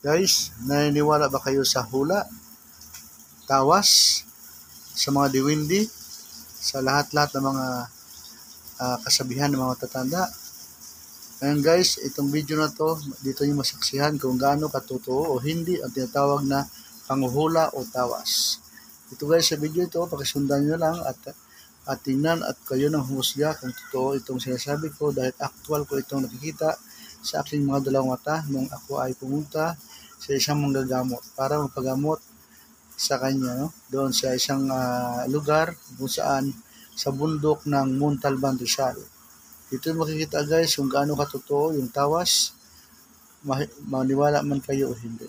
Guys, naniniwala ba kayo sa hula, tawas, sa mga diwindi, sa lahat-lahat ng mga kasabihan ng mga tatanda? Ngayon guys, itong video na to, dito nyo masaksihan kung gaano katotoo o hindi ang tinatawag na panghuhula o tawas. Ito guys, sa video ito, pakisundan nyo lang at tingnan at kayo nang humusga kung totoo itong sinasabi ko dahil actual ko itong nakikita sa aking mga dalawang mata nung ako ay pumunta sa isang manggagamot para magpagamot sa kanya, no? Doon sa isang lugar kung saan sa bundok ng Montalban, Rizal. Dito makikita guys kung gaano katotoo yung tawas, maniwala man kayo o hindi.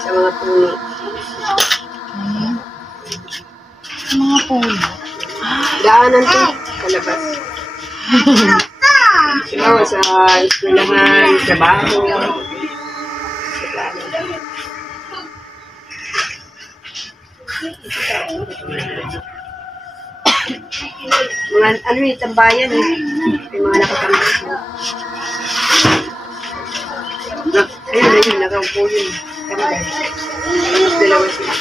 Sa mga puno. Mga puno. Daanan to, kalabas. Sila sa eskwelahan, sa baho. Mga ano yung tambayan eh. Yung mga nakatambay. Ayun, nakaupo yun. Tambay. Tapos dalawa sila.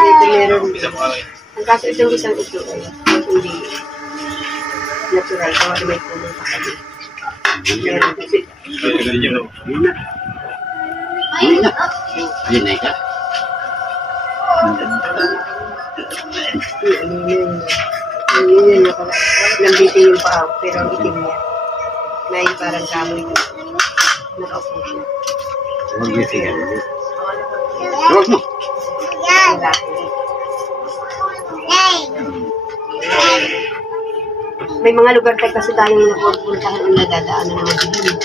Dito meron. Ang kaso itong isang ito ay hindi natural. Kaya may puno pa kami. Meron kasi. Ayun na ka? Yun, lambitin yung paa, pero ang itim niya. Na yung parang kamoy. Nakaupo siya. Huwag niya siya. Huwag mo. Ang dati. May mga lugar tayo kasi tayong napupuntahan o nadadaanan ng mga dilim.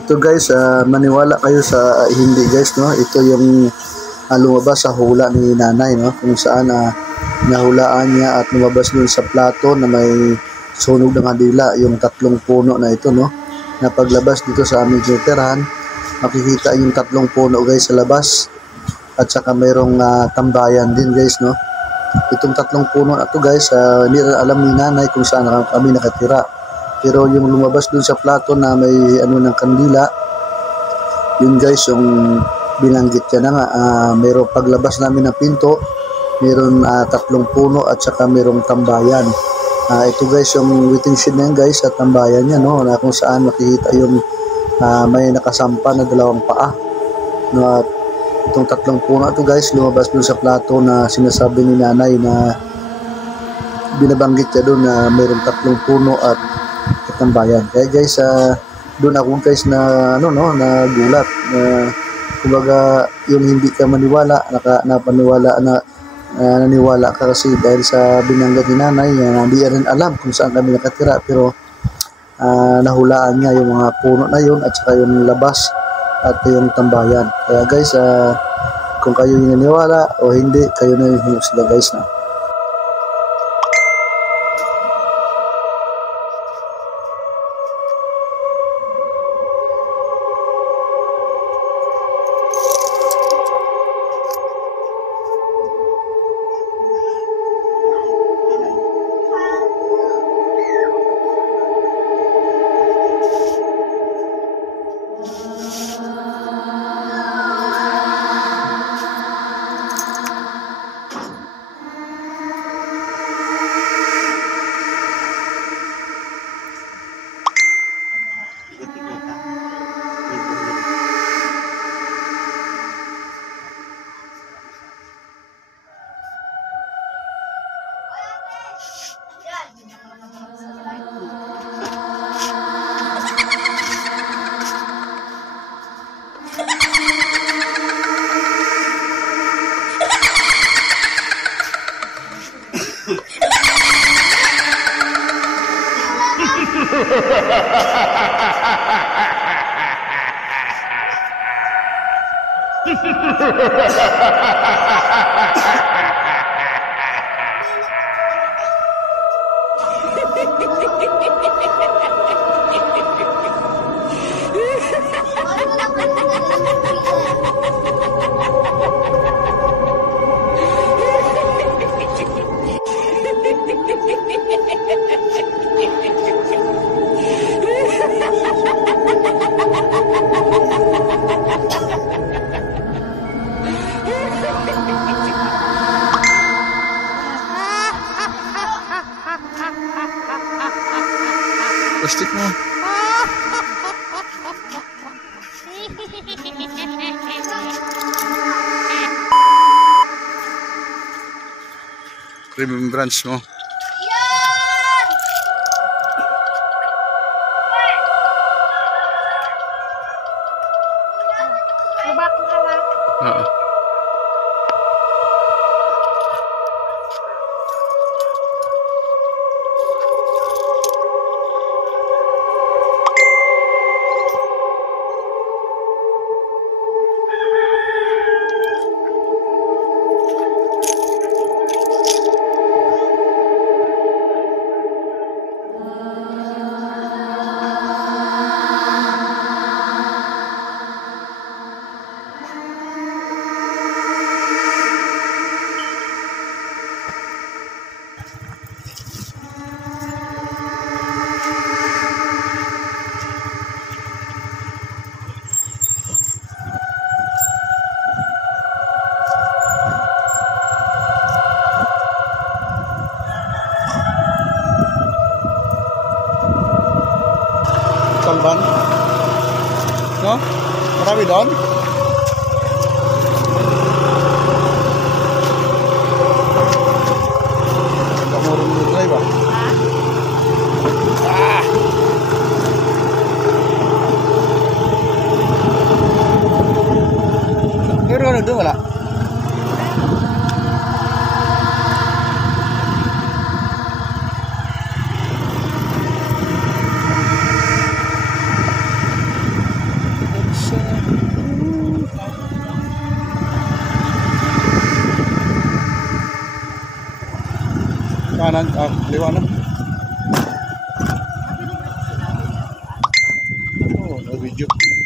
Ito guys, maniwala kayo sa hindi guys, no? Ito yung lumabas sa hula ni nanay, no? Kung saan nahulaan niya at lumabas dun sa plato na may sunog ng kandila, yung tatlong puno na ito, no? na paglabas dito sa aming tirahan, makikita yung 3 puno guys sa labas. At saka mayroong tambayan din guys, no. Itong 3 puno na to guys, hindi na alam ni nanay kung saan kami nakatira. Pero yung lumabas dun sa plato na may ano ng kandila, yun guys yung binanggit niya na nga. Mayroong paglabas namin ng pinto, mayroon 3 puno at saka mayroong tambayan. Ito guys yung waiting shed na yan guys, at tambayan niya, no, na kung saan makikita yung may nakasampa na 2 paa, no. At itong 3 puno ito guys, lumabas dun sa plato na sinasabi ni nanay na binabanggit niya doon na mayroong 3 puno at tambayan. Kaya guys, doon ako guys na ano, no, nagulat na kumbaga yung hindi ka maniwala, naniwala ka kasi dahil sa binanggit ni nanay, hindi rin alam kung saan kami nakatira, pero nahulaan niya yung mga puno na yun at saka yung labas at yung tambayan. Kaya guys, kung kayo yung naniwala o hindi, kayo na yung hinusga guys, na. Plastic mo. Remembrance mo. Oo. Talban? No? Marami doon? Kamurong mo drive ba? Meron ka doon wala? Kanan, liwanag. video.